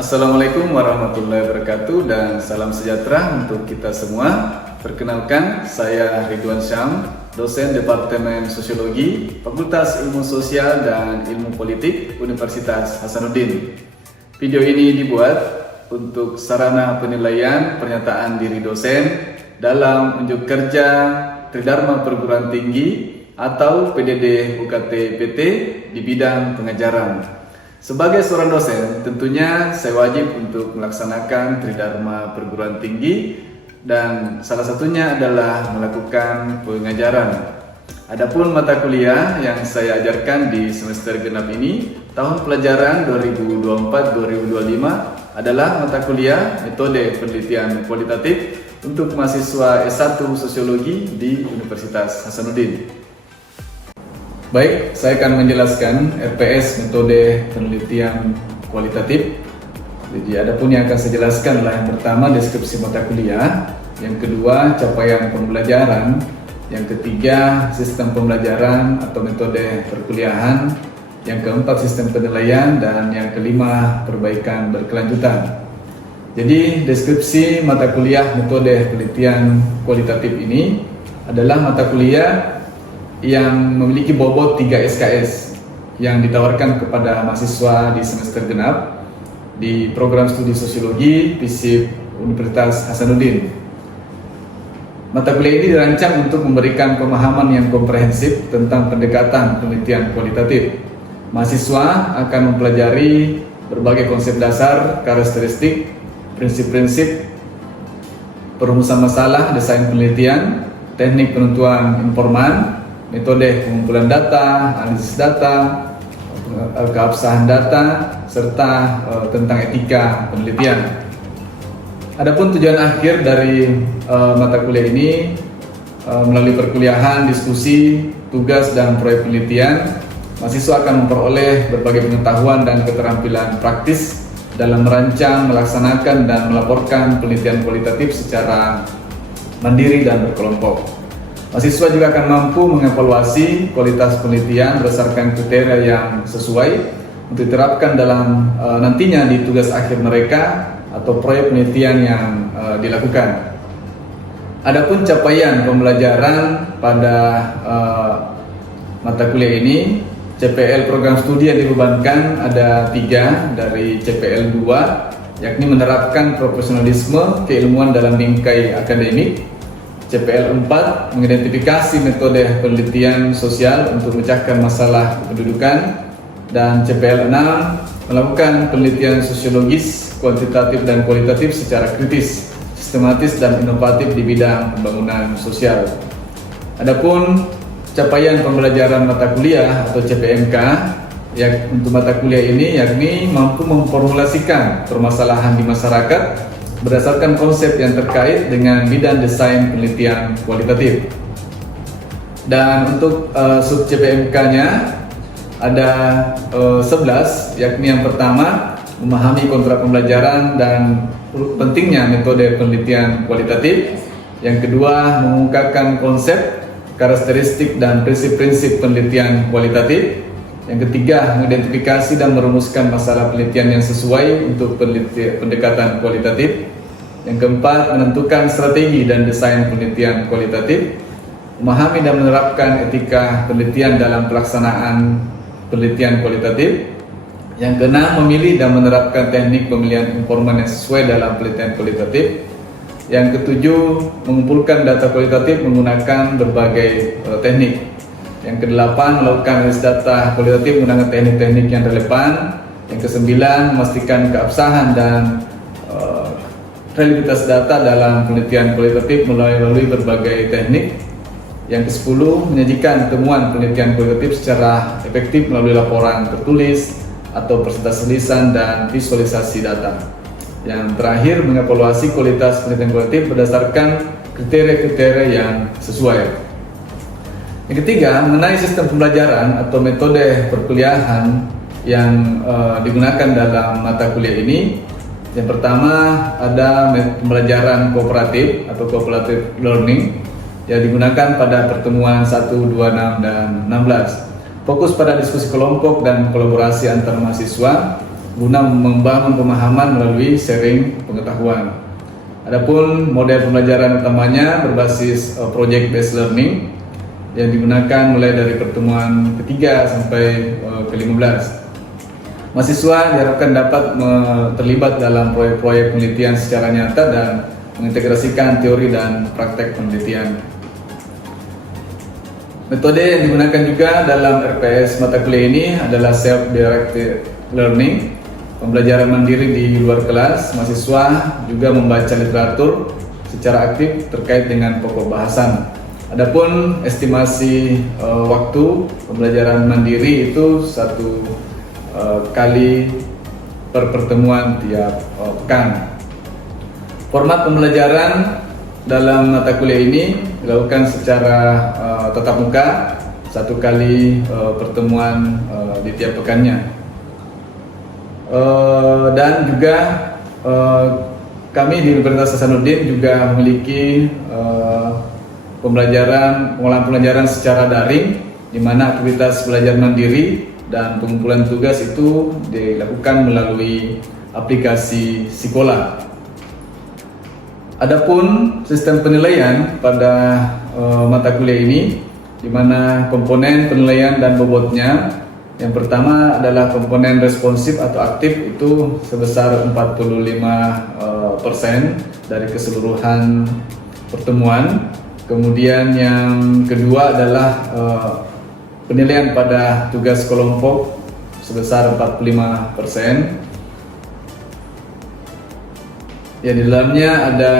Assalamualaikum warahmatullahi wabarakatuh dan salam sejahtera untuk kita semua. Perkenalkan, saya Ridwan Syam, dosen Departemen Sosiologi, Fakultas Ilmu Sosial dan Ilmu Politik Universitas Hasanuddin. Video ini dibuat untuk sarana penilaian pernyataan diri dosen dalam unjuk kerja Tridharma Perguruan Tinggi atau PDD UKT PT di bidang pengajaran. Sebagai seorang dosen, tentunya saya wajib untuk melaksanakan Tridharma Perguruan Tinggi dan salah satunya adalah melakukan pengajaran. Adapun mata kuliah yang saya ajarkan di semester genap ini, tahun pelajaran 2024-2025 adalah mata kuliah Metode Penelitian Kualitatif untuk mahasiswa S1 Sosiologi di Universitas Hasanuddin. Baik, saya akan menjelaskan RPS Metode Penelitian Kualitatif. Jadi adapun yang akan saya jelaskan adalah yang pertama deskripsi mata kuliah, yang kedua capaian pembelajaran, yang ketiga sistem pembelajaran atau metode perkuliahan, yang keempat sistem penilaian, dan yang kelima perbaikan berkelanjutan. Jadi deskripsi mata kuliah Metode Penelitian Kualitatif ini adalah mata kuliah yang memiliki bobot 3 SKS yang ditawarkan kepada mahasiswa di semester genap di program studi sosiologi FISIP Universitas Hasanuddin. Mata kuliah ini dirancang untuk memberikan pemahaman yang komprehensif tentang pendekatan penelitian kualitatif. Mahasiswa akan mempelajari berbagai konsep dasar, karakteristik, prinsip-prinsip, perumusan masalah, desain penelitian, teknik penentuan informan, metode pengumpulan data, analisis data, keabsahan data, serta tentang etika penelitian. Adapun tujuan akhir dari mata kuliah ini melalui perkuliahan, diskusi, tugas, dan proyek penelitian, mahasiswa akan memperoleh berbagai pengetahuan dan keterampilan praktis dalam merancang, melaksanakan, dan melaporkan penelitian kualitatif secara mandiri dan berkelompok. Mahasiswa juga akan mampu mengevaluasi kualitas penelitian berdasarkan kriteria yang sesuai untuk diterapkan dalam nantinya di tugas akhir mereka atau proyek penelitian yang dilakukan. Adapun capaian pembelajaran pada mata kuliah ini, CPL program studi yang dibebankan ada 3 dari CPL 2, yakni menerapkan profesionalisme keilmuan dalam bingkai akademik. CPL 4 mengidentifikasi metode penelitian sosial untuk memecahkan masalah kependudukan, dan CPL 6 melakukan penelitian sosiologis, kuantitatif dan kualitatif secara kritis, sistematis dan inovatif di bidang pembangunan sosial. Adapun capaian pembelajaran mata kuliah atau CPMK yang untuk mata kuliah ini yakni mampu memformulasikan permasalahan di masyarakat berdasarkan konsep yang terkait dengan bidang desain penelitian kualitatif. Dan untuk sub CPMK-nya ada 11, yakni yang pertama memahami kontrak pembelajaran dan pentingnya metode penelitian kualitatif. Yang kedua mengungkapkan konsep, karakteristik, dan prinsip-prinsip penelitian kualitatif. Yang ketiga, mengidentifikasi dan merumuskan masalah penelitian yang sesuai untuk pendekatan kualitatif. Yang keempat, menentukan strategi dan desain penelitian kualitatif. Memahami dan menerapkan etika penelitian dalam pelaksanaan penelitian kualitatif. Yang keenam, memilih dan menerapkan teknik pemilihan informan yang sesuai dalam penelitian kualitatif. Yang ketujuh, mengumpulkan data kualitatif menggunakan berbagai teknik. Yang kedelapan, melakukan analisis data kualitatif menggunakan teknik-teknik yang relevan. Yang kesembilan, memastikan keabsahan dan reliabilitas data dalam penelitian kualitatif melalui berbagai teknik. Yang kesepuluh, menyajikan temuan penelitian kualitatif secara efektif melalui laporan tertulis atau presentasi lisan dan visualisasi data. Yang terakhir, mengevaluasi kualitas penelitian kualitatif berdasarkan kriteria-kriteria yang sesuai. Yang ketiga, mengenai sistem pembelajaran atau metode perkuliahan yang digunakan dalam mata kuliah ini. Yang pertama ada pembelajaran kooperatif atau cooperative learning yang digunakan pada pertemuan 1, 2, 6, dan 16. Fokus pada diskusi kelompok dan kolaborasi antar mahasiswa. guna membangun pemahaman melalui sharing pengetahuan. Adapun model pembelajaran utamanya berbasis project based learning yang digunakan mulai dari pertemuan ketiga sampai ke-15. Mahasiswa diharapkan dapat terlibat dalam proyek-proyek penelitian secara nyata dan mengintegrasikan teori dan praktek penelitian. Metode yang digunakan juga dalam RPS mata kuliah ini adalah self-directed learning, pembelajaran mandiri di luar kelas. Mahasiswa juga membaca literatur secara aktif terkait dengan pokok bahasan. Adapun estimasi waktu pembelajaran mandiri itu 1 kali per pertemuan tiap pekan. Format pembelajaran dalam mata kuliah ini dilakukan secara tatap muka 1 kali pertemuan di tiap pekannya. Dan juga kami di Universitas Hasanuddin juga memiliki pengolahan pembelajaran secara daring, di mana aktivitas belajar mandiri dan pengumpulan tugas itu dilakukan melalui aplikasi Sekolah. Adapun sistem penilaian pada mata kuliah ini, di mana komponen penilaian dan bobotnya, yang pertama adalah komponen responsif atau aktif itu sebesar 45% dari keseluruhan pertemuan. Kemudian yang kedua adalah penilaian pada tugas kelompok sebesar 45%. Ya, di dalamnya ada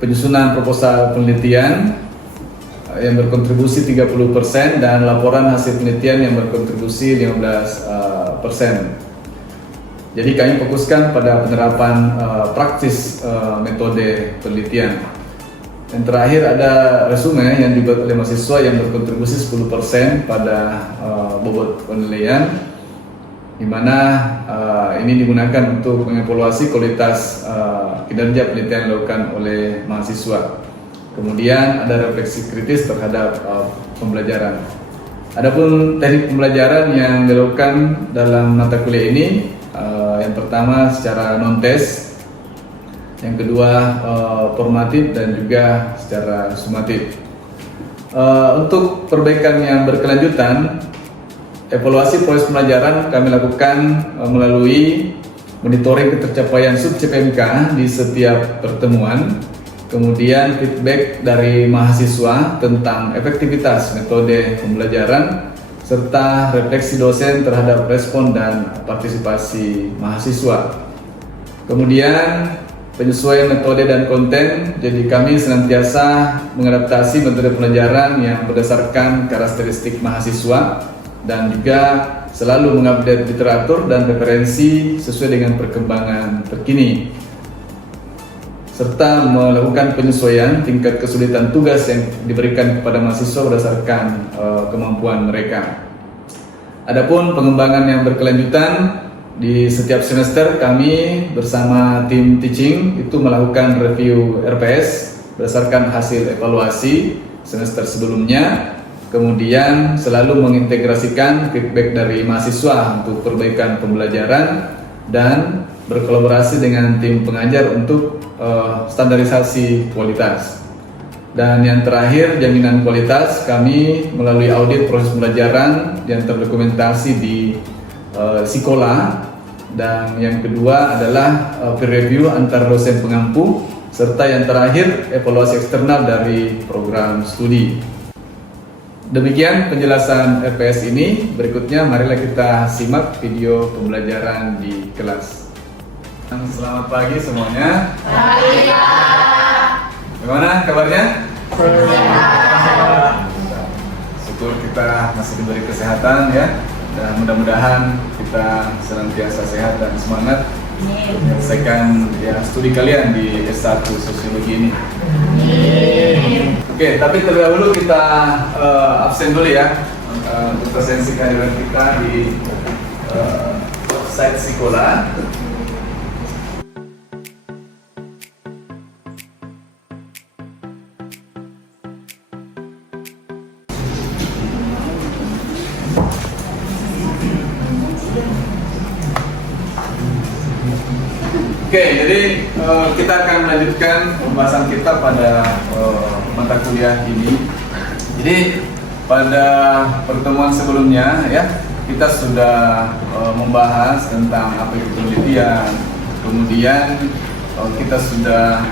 penyusunan proposal penelitian yang berkontribusi 30% dan laporan hasil penelitian yang berkontribusi 15%. Jadi kami fokuskan pada penerapan praktis metode penelitian. Yang terakhir ada resume yang dibuat oleh mahasiswa yang berkontribusi 10% pada bobot penilaian, di mana ini digunakan untuk mengevaluasi kualitas kinerja penelitian yang dilakukan oleh mahasiswa. Kemudian ada refleksi kritis terhadap pembelajaran. Adapun teknik pembelajaran yang dilakukan dalam mata kuliah ini, yang pertama secara non-tes, yang kedua formatif, dan juga secara sumatif. Untuk perbaikan yang berkelanjutan, evaluasi proses pembelajaran kami lakukan melalui monitoring ketercapaian sub CPMK di setiap pertemuan, kemudian feedback dari mahasiswa tentang efektivitas metode pembelajaran, serta refleksi dosen terhadap respon dan partisipasi mahasiswa. Kemudian penyesuaian metode dan konten, jadi kami senantiasa mengadaptasi metode pembelajaran yang berdasarkan karakteristik mahasiswa dan juga selalu mengupdate literatur dan referensi sesuai dengan perkembangan terkini, serta melakukan penyesuaian tingkat kesulitan tugas yang diberikan kepada mahasiswa berdasarkan kemampuan mereka. Adapun pengembangan yang berkelanjutan, di setiap semester kami bersama tim teaching itu melakukan review RPS berdasarkan hasil evaluasi semester sebelumnya, kemudian selalu mengintegrasikan feedback dari mahasiswa untuk perbaikan pembelajaran dan berkolaborasi dengan tim pengajar untuk standarisasi kualitas. Dan yang terakhir, jaminan kualitas, kami melalui audit proses pembelajaran yang terdokumentasi di Sekolah, dan yang kedua adalah peer review antar dosen pengampu, serta yang terakhir evaluasi eksternal dari program studi. Demikian penjelasan RPS ini. Berikutnya marilah kita simak video pembelajaran di kelas. Selamat pagi semuanya. Pagi, Pak. Bagaimana kabarnya? Sehat. Syukur kita masih diberi kesehatan ya. Dan mudah-mudahan kita senantiasa sehat dan semangat menyelesaikan ya studi kalian di S1 Sosiologi ini. Oke, tapi terlebih dahulu kita absen dulu ya untuk presensi kehadiran kita di site Sekolah. Oke, jadi kita akan melanjutkan pembahasan kita pada mata kuliah ini. Jadi pada pertemuan sebelumnya ya, kita sudah membahas tentang apa itu penelitian. Kemudian kita sudah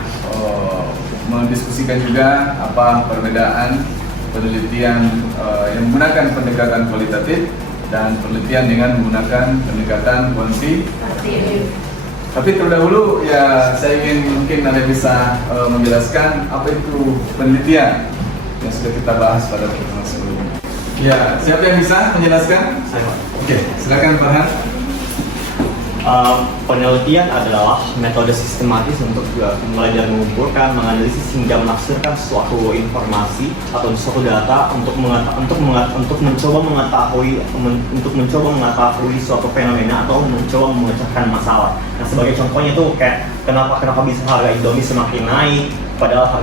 mendiskusikan juga apa perbedaan penelitian yang menggunakan pendekatan kualitatif dan penelitian dengan menggunakan pendekatan kuantitatif. Tapi terdahulu ya saya ingin mungkin Anda bisa menjelaskan apa itu penelitian yang sudah kita bahas pada pertemuan sebelumnya. Ya, siapa yang bisa menjelaskan? Saya. Oke, silakan Farhan. Penelitian adalah metode sistematis untuk mulai dari mengumpulkan, menganalisis hingga menafsirkan suatu informasi atau suatu data untuk mencoba mengetahui suatu fenomena atau mencoba memecahkan masalah. Nah, sebagai contohnya itu kayak kenapa bisa harga Indomie semakin naik padahal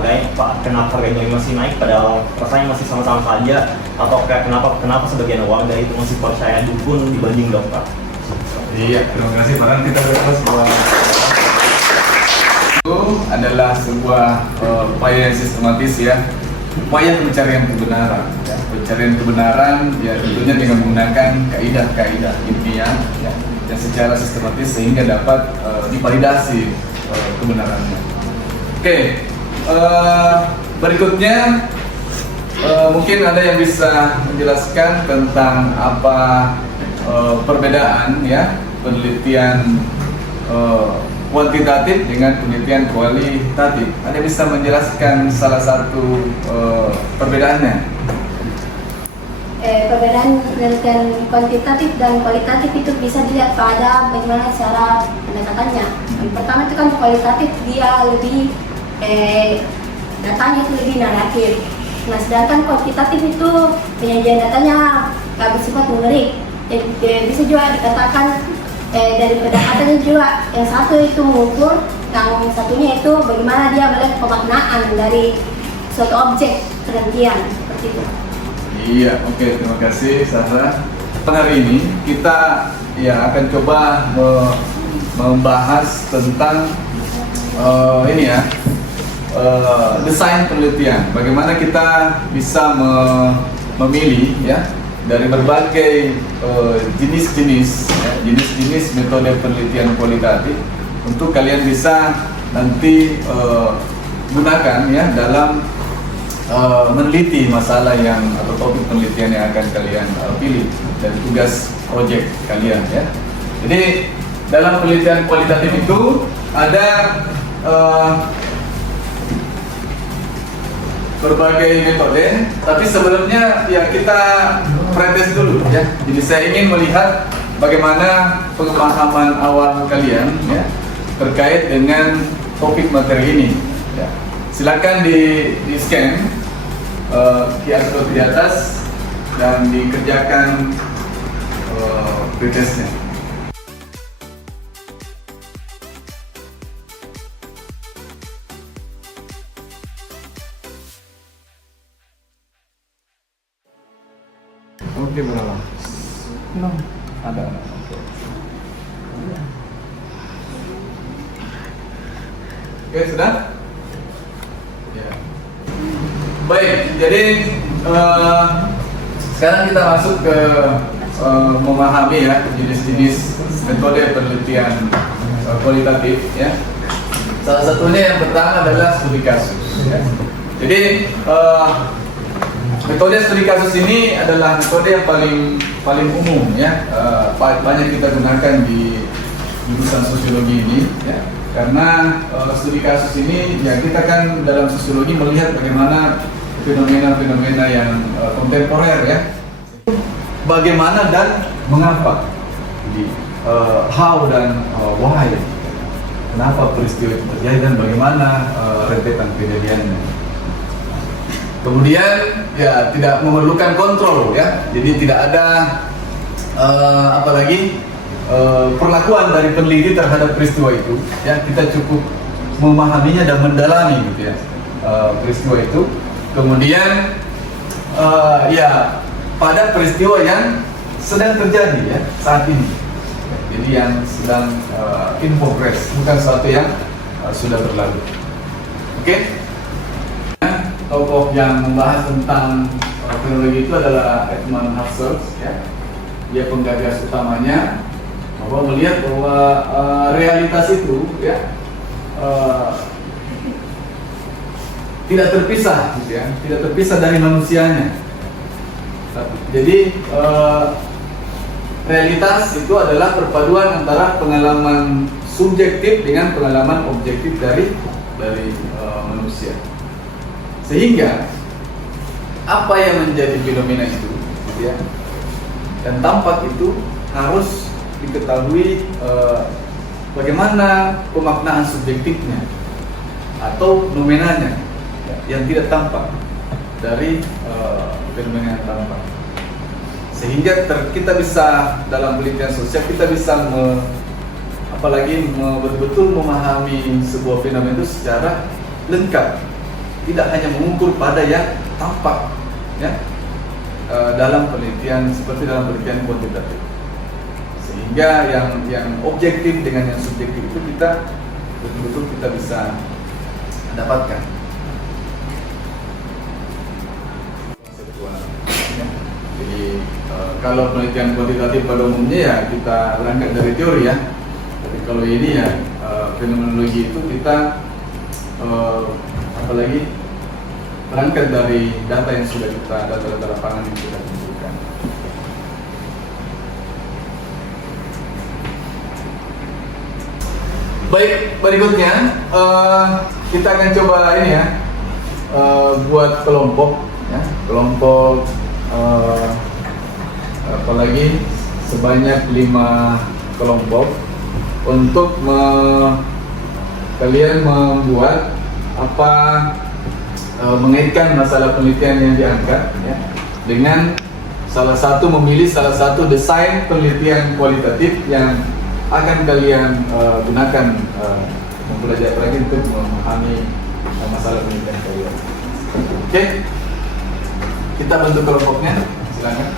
kenapa harga Indomie masih naik padahal rasanya masih sama-sama saja, atau kayak kenapa sebagian warga itu masih percaya dukun dibanding dokter. Iya, terima kasih Farhan. Kita berkata sebuah itu adalah sebuah upaya yang sistematis ya, upaya pencarian kebenaran. Ya. Pencarian kebenaran ya tentunya dengan menggunakan kaidah-kaidah ilmiah ya, yang secara sistematis sehingga dapat divalidasi kebenarannya. Oke, berikutnya mungkin ada yang bisa menjelaskan tentang apa perbedaan ya penelitian kuantitatif dengan penelitian kualitatif. Ada bisa menjelaskan salah satu perbedaannya? Perbedaan penelitian kuantitatif dan kualitatif itu bisa dilihat pada bagaimana cara pendekatannya. Yang pertama itu kan kualitatif, dia lebih datanya itu lebih naratif. Nah, sedangkan kuantitatif itu penyajian datanya bersifat numerik. Bisa juga dikatakan dari pendekatannya juga, yang satu itu mengukur, yang satunya itu bagaimana dia melihat pemaknaan dari suatu objek penelitian seperti itu. Iya, oke, terima kasih Sarah. Hari ini kita ya akan coba membahas tentang ini ya, desain penelitian. Bagaimana kita bisa memilih ya dari berbagai jenis-jenis metode penelitian kualitatif untuk kalian bisa nanti gunakan ya dalam meneliti masalah yang atau topik penelitian yang akan kalian pilih dari tugas proyek kalian ya. Jadi dalam penelitian kualitatif itu ada berbagai metode, tapi sebelumnya ya kita pretest dulu ya. Jadi saya ingin melihat bagaimana pemahaman awal kalian ya terkait dengan topik materi ini. Ya. Silakan di scan QR code di atas dan dikerjakan pretestnya. Oke, berapa? No, ada. Oke, sudah? Ya. Baik, jadi sekarang kita masuk ke memahami ya jenis-jenis metode penelitian kualitatif ya. Salah satunya yang pertama adalah studi kasus. Ya. Jadi metode studi kasus ini adalah metode yang paling umum ya, banyak kita gunakan di jurusan sosiologi ini ya, karena studi kasus ini ya kita kan dalam sosiologi melihat bagaimana fenomena-fenomena yang kontemporer ya, bagaimana dan mengapa, jadi how dan why, kenapa peristiwa itu terjadi dan bagaimana rentetan kejadiannya. Kemudian ya tidak memerlukan kontrol ya, jadi tidak ada apalagi perlakuan dari peneliti terhadap peristiwa itu ya, kita cukup memahaminya dan mendalami gitu ya peristiwa itu. Kemudian ya pada peristiwa yang sedang terjadi ya saat ini, Jadi yang sedang in progress, bukan sesuatu yang sudah berlalu. Oke? Tokoh yang membahas tentang teknologi itu adalah Edmund Husserl, ya. Dia penggagas utamanya bahwa melihat bahwa realitas itu, ya, tidak terpisah, gitu ya, tidak terpisah dari manusianya. Jadi realitas itu adalah perpaduan antara pengalaman subjektif dengan pengalaman objektif dari manusia. Sehingga apa yang menjadi fenomena itu, gitu ya, dan tampak itu harus diketahui bagaimana pemaknaan subjektifnya atau nomenanya, ya, yang tidak tampak dari fenomena yang tampak. Sehingga kita bisa dalam penelitian sosial kita bisa betul-betul memahami sebuah fenomena itu secara lengkap, tidak hanya mengukur pada yang tampak, ya, dalam penelitian seperti dalam penelitian kuantitatif. Sehingga yang objektif dengan yang subjektif itu kita betul-betul kita bisa dapatkan. Jadi kalau penelitian kuantitatif pada umumnya ya kita berangkat dari teori, ya. Tapi kalau ini ya fenomenologi itu kita apalagi berangkat dari data yang sudah kita, data lapangan yang sudah kumpulkan. Baik, berikutnya kita akan coba ini, ya, buat kelompok, ya, kelompok apalagi sebanyak 5 kelompok untuk kalian membuat mengaitkan masalah penelitian yang diangkat, ya, dengan memilih salah satu desain penelitian kualitatif yang akan kalian gunakan mempelajari lagi untuk memahami masalah penelitian kalian. Oke, kita bentuk kelompoknya, silakan.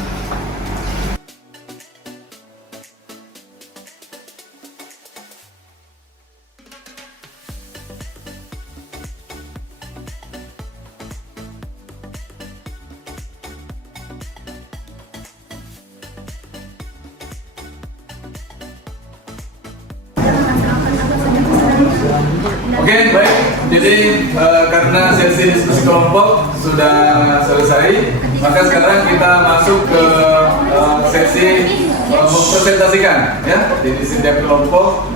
Oke, baik. Jadi karena sesi diskusi kelompok sudah selesai, maka sekarang kita masuk ke sesi mempresentasikan, ya. Jadi setiap kelompok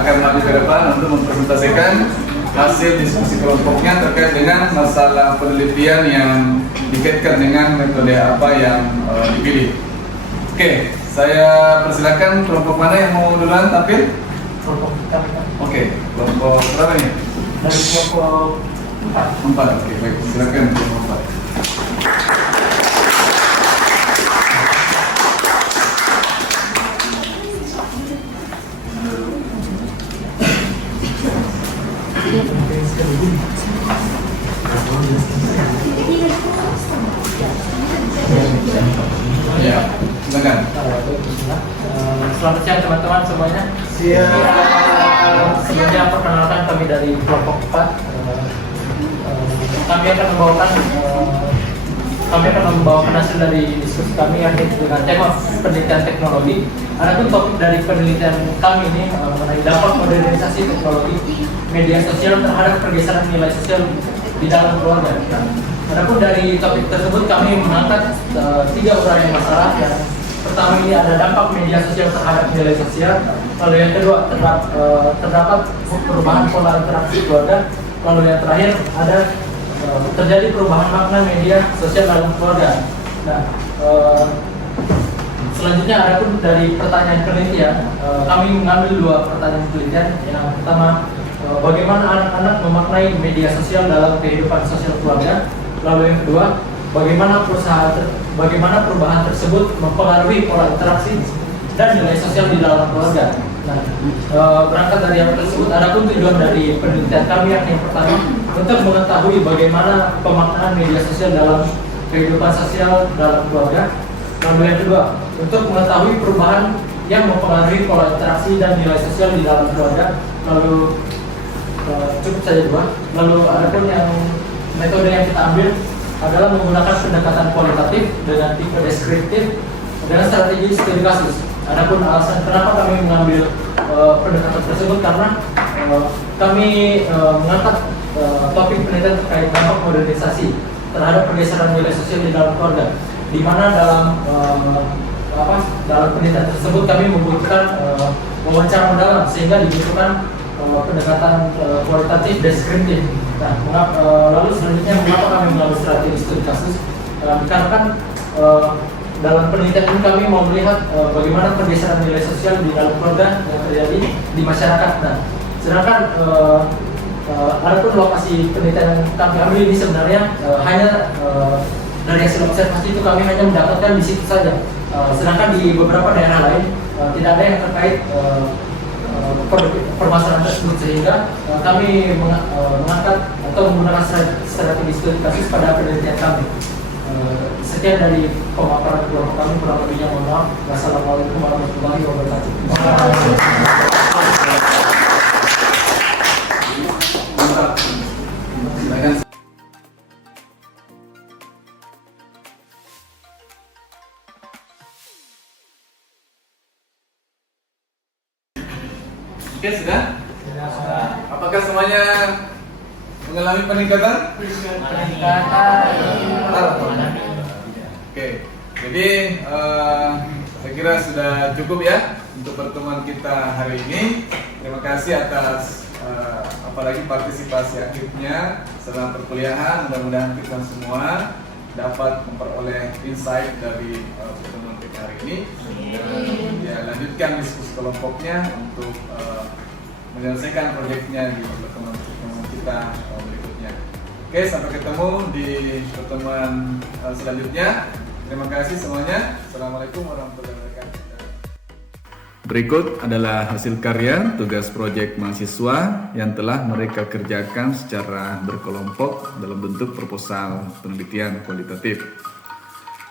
akan maju ke depan untuk mempresentasikan hasil diskusi kelompoknya terkait dengan masalah penelitian yang dikaitkan dengan metode apa yang dipilih. Oke, saya persilakan kelompok mana yang mau duluan tampil? Kelompok kita. Oke, kelompok berapa nih? Dari kelompok 4. Oke, baik, silakan kelompok 4. Ya, silakan. Selamat siang teman-teman semuanya. Sebelumnya perkenalkan kami dari kelompok 4. Kami akan membawakan hasil dari diskusi kami yakni dengan tema penelitian teknologi. Adapun topik dari penelitian kami ini mengenai dampak modernisasi teknologi media sosial terhadap pergeseran nilai sosial di dalam keluarga. Adapun dari topik tersebut kami mengangkat 3 uraian masalah. Yang pertama ini ada dampak media sosial terhadap nilai sosial. Lalu yang kedua terdapat perubahan pola interaksi keluarga. Lalu yang terakhir ada terjadi perubahan makna media sosial dalam keluarga. Nah, selanjutnya adapun dari pertanyaan penelitian, kami mengambil 2 pertanyaan penelitian. Yang pertama, bagaimana anak-anak memaknai media sosial dalam kehidupan sosial keluarga. Lalu yang kedua, bagaimana perubahan tersebut mempengaruhi pola interaksi dan nilai sosial di dalam keluarga. Nah, berangkat dari yang tersebut, adapun tujuan dari penelitian kami yang pertama untuk mengetahui bagaimana pemaknaan media sosial dalam kehidupan sosial dalam keluarga. Lalu yang kedua, untuk mengetahui perubahan yang mempengaruhi pola interaksi dan nilai sosial di dalam keluarga. Lalu cukup saja 2. Lalu adapun yang metode yang kita ambil adalah menggunakan pendekatan kualitatif dengan tipe deskriptif dengan strategi studi kasus. Adapun alasan kenapa kami mengambil pendekatan tersebut karena kami mengangkat topik penelitian terkait dampak modernisasi terhadap pergeseran nilai sosial di dalam keluarga, di mana dalam penelitian tersebut kami membutuhkan wawancara mendalam sehingga dibutuhkan pendekatan kualitatif deskriptif. Nah, lalu selanjutnya mengapa kami mengambil strategi studi kasus? Dikarenakan dalam penelitian ini kami mau melihat bagaimana pergeseran nilai sosial di dalam keluarga yang terjadi di masyarakat. Nah, sedangkan adapun lokasi penelitian yang kami ambil ini sebenarnya hanya dari hasil observasi itu kami hanya mendapatkan di situ saja. Sedangkan di beberapa daerah lain tidak ada yang terkait permasalahan tersebut, sehingga kami mengangkat atau menggunakan strategi studi kasus pada penelitian kami. Sekian dari pemaparan kelompok kami, kurang lebihnya mohon maaf. Wassalamualaikum warahmatullahi wabarakatuh. Oke, sudah? Apakah semuanya mengalami peningkatan? Oke, jadi saya kira sudah cukup ya untuk pertemuan kita hari ini. Terima kasih atas apalagi partisipasi aktifnya selama perkuliahan. Mudah-mudahan kita semua dapat memperoleh insight dari pertemuan kita hari ini dan ya lanjutkan diskusi kelompoknya untuk menyelesaikan proyeknya di pertemuan kita berikutnya. Oke, sampai ketemu di pertemuan selanjutnya. Terima kasih semuanya. Assalamualaikum warahmatullahi wabarakatuh. Berikut adalah hasil karya tugas proyek mahasiswa yang telah mereka kerjakan secara berkelompok dalam bentuk proposal penelitian kualitatif.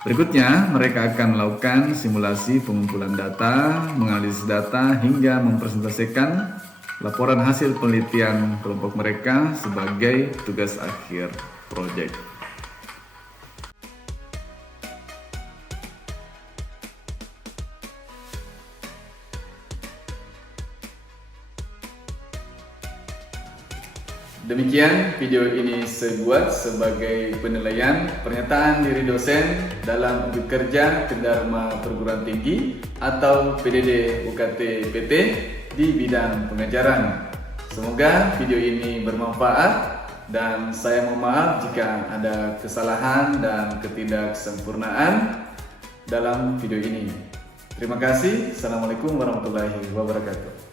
Berikutnya, mereka akan melakukan simulasi pengumpulan data, menganalisis data, hingga mempresentasikan laporan hasil penelitian kelompok mereka sebagai tugas akhir proyek. Demikian video ini saya buat sebagai penilaian pernyataan diri dosen dalam unjuk kerja ke Dharma Perguruan Tinggi atau PDD UKT PT di bidang pengajaran. Semoga video ini bermanfaat dan saya mohon maaf jika ada kesalahan dan ketidaksempurnaan dalam video ini. Terima kasih. Assalamualaikum warahmatullahi wabarakatuh.